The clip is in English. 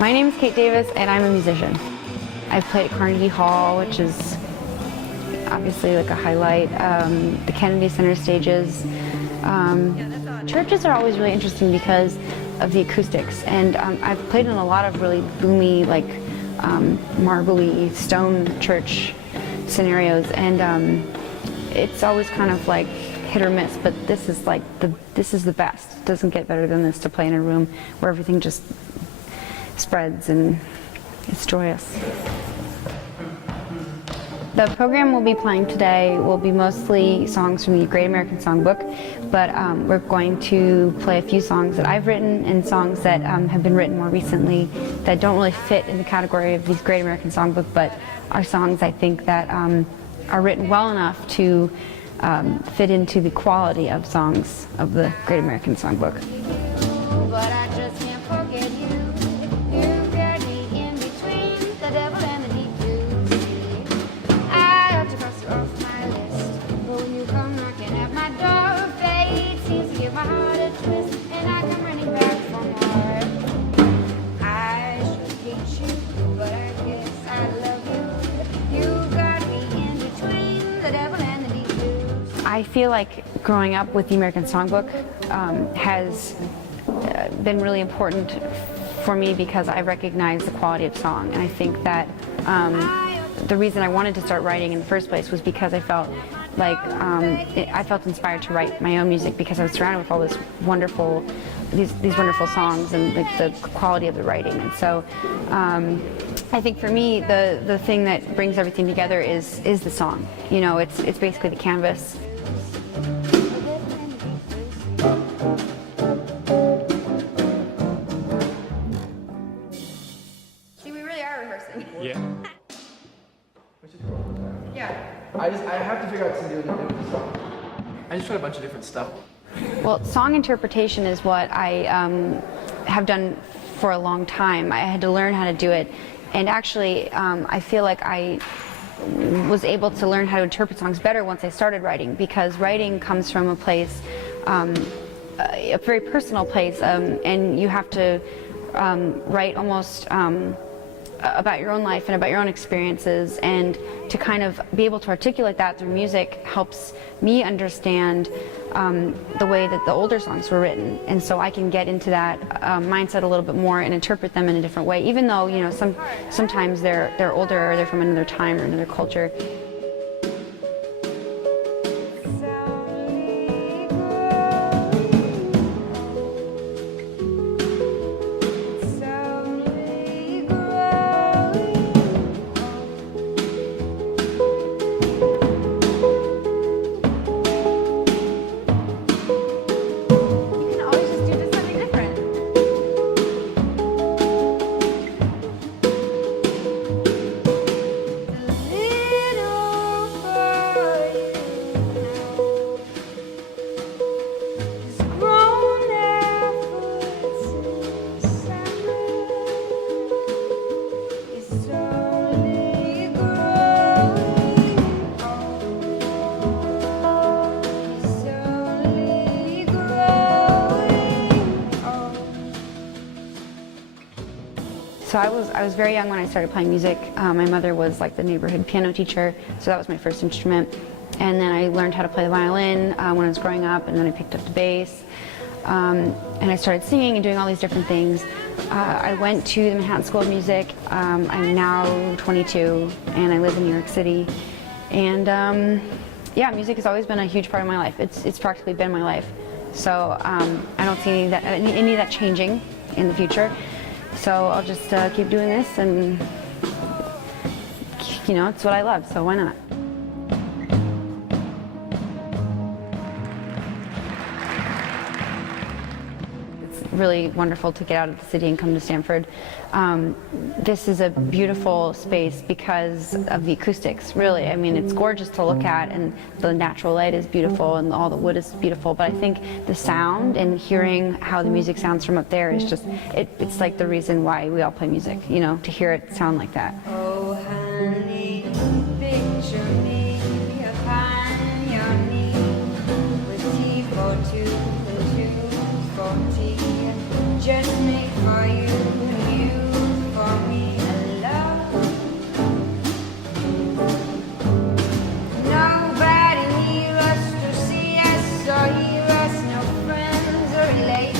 My name is Kate Davis, and I'm a musician. I've played at Carnegie Hall, which is obviously like a highlight, the Kennedy Center stages. Churches are always really interesting because of the acoustics, and I've played in a lot of really boomy, like marbly stone church scenarios, and it's always kind of like hit or miss, but this is like this is the best. It doesn't get better than this to play in a room where everything just spreads and it's joyous. The program we'll be playing today will be mostly songs from the Great American Songbook, but we're going to play a few songs that I've written and songs that have been written more recently that don't really fit in the category of these Great American Songbook, but are songs I think that are written well enough to fit into the quality of songs of the Great American Songbook. But I just can't forget you. You got me in between the devil and the deep blue sea. I have to cross you off my list, but when you come knocking at my door, fate seems to give my heart a twist, and I come running back for more. I should hate you, but I guess I love you. You got me in between the devil and the deep blue sea. I feel like growing up with the American Songbook has been really important for me because I recognize the quality of song, and I think that the reason I wanted to start writing in the first place was because I felt like I felt inspired to write my own music because I was surrounded with all this wonderful these wonderful songs and the quality of the writing, and so I think for me the thing that brings everything together is the song. You know, it's basically the canvas. Yeah. Yeah. I have to figure out something to do with this song. I just tried a bunch of different stuff. Well, song interpretation is what I have done for a long time. I had to learn how to do it, and actually I feel like I was able to learn how to interpret songs better once I started writing, because writing comes from a place, a very personal place, and you have to write almost about your own life and about your own experiences, and to kind of be able to articulate that through music helps me understand the way that the older songs were written, and so I can get into that mindset a little bit more and interpret them in a different way, even though, you know, sometimes they're older or they're from another time or another culture. So I was very young when I started playing music. My mother was like the neighborhood piano teacher, so that was my first instrument. And then I learned how to play the violin when I was growing up, and then I picked up the bass. And I started singing and doing all these different things. I went to the Manhattan School of Music. I'm now 22, and I live in New York City. And yeah, music has always been a huge part of my life. It's practically been my life. So I don't see any of that changing in the future. So I'll just keep doing this, and you know, it's what I love, so why not? It's really wonderful to get out of the city and come to Stamford. This is a beautiful space because of the acoustics, really. I mean, it's gorgeous to look at, and the natural light is beautiful, and all the wood is beautiful, but I think the sound and hearing how the music sounds from up there is just, it's like the reason why we all play music, you know, to hear it sound like that. Oh, honey, picture me upon your knee with tea for two and two for tea, just made for you, and you pretty late.